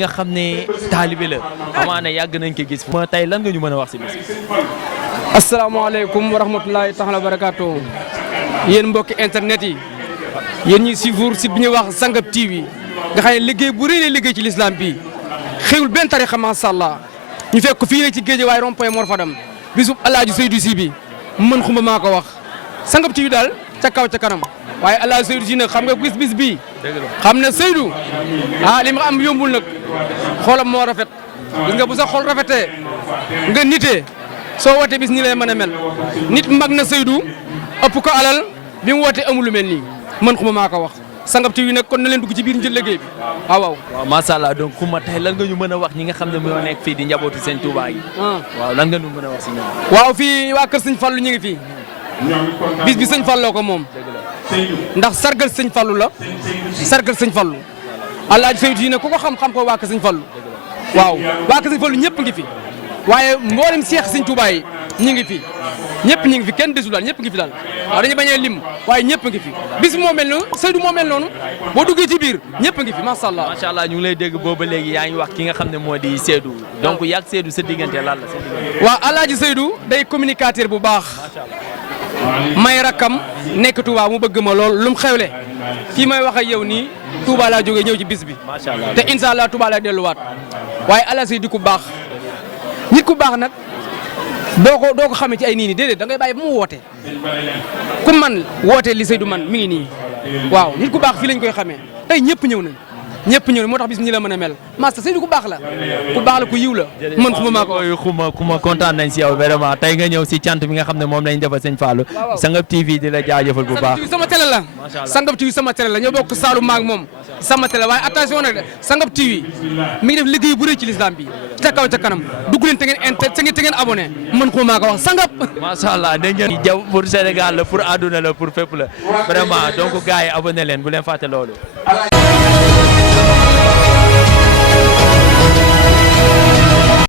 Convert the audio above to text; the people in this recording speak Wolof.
nga xam ne taalibe la amaana yàgg nañ ko gis. ma tey lan nga ñu mën a wax si bis. asalaamaaleykum wa rahmatulahi taala wa barakaatu. yéen mbokki internet yi yéen ñi suivre si bi ñuy wax Sangap TV nga xam ne liggéey bu rëy la liggéey ci l'islam bi xewul benn tarixa macha allah ñu fekk fii nag ci géej waaye rond-point Mor Fadam bisub Alaaji Seydou Si bi mën xuma maa ko wax Sangap TV daal ca kaw ca kanam waaye Alaaji Seydou Si nag xam nga bis bii xam ne Seydou li ma am yombul nag xoolam moo rafet gis nga bu sa xol rafetee nga nitee soo wootee bis nii lay mën a mel nit mag na Seydou ëpp ko alal bi mu wootee amul lu mel nii mën xuma maa ko wax Sangap TV nag kon na leen dugg ci biir njël liggéey bi waaw. waaw macha allah donc xuma tey lan nga ñu mën a wax ñi nga xam ne moo nekk fii di njabootu sëñ Touba gi. waaw lan nga ñu mën a wax si ñoom. waaw fii waa kër sëñ Fallou ñu ngi fii bis bi sëñ Fallou ko moom ndax sargal sëñ Fallou la sargal sëñ Fallou Alaaji Seydou yi nag ku ko xam-xam ko waa kër sëñ Fallou waaw waa kër sëñ Fallou ñëpp ngi fi waaye mboolem seex sëñ Touba yi ñu ngi fi ñëpp ñu ngi fi kenn desul daal ñëpp ngi fi daal waaw dañu bañee lim waaye ñëpp ngi fi bis moo mel noonu Seydou moo mel noonu boo duggee ci biir ñëpp ngi fi macha allah. macha allah ñu ngi lay dégg booba léegi yaa ngi wax ki nga xam ne moo di Seydou donc yàgg Seydou sa diggante lan la sa diggante. waaw Alaaji Seydou day communicateur bu baax may rakkam nekk Touba mu bëgg ma lool lu mu xewle fii may wax ak yow nii Touba laa jógee ñëw ci bis bi macha allah te incha allah Touba laa delluwaat waaye Alaaji Seydou ku baax nit ku baax nag. doo ko xamee ci ay nii déedéet da ngay bàyyi ba mu woote ku man woote li Seydou man mi ngi nii waaw nit ku baax fii lañ koy xamee tey ñëpp ñëw nañ moo tax bis ñi la mën a mel Master Seydou ku baax la ku yiw la mën xuma maa ko xuma kontaan nañ si yow vraiment tey nga ñëw si cant bi nga xam ne moom lañ defal sëñ Fallou Sangap TV di la jaajëfal bu baax sama télé la Sangap TV sama télé la ñoo bokk Saalum maag moom sama télé waaye attention nag de Sangap TV mi ngi def liggéey bu rëy ci l'islam bi ca kaw ca kanam dugg leen te ngeen abonné mën xuma maa ko wax Sangap macha allah dégg ngeen jaw pour Sénégal la pour àdduna la pour fépp la vraiment donc gars yi abonné leen bu leen fàtte loolu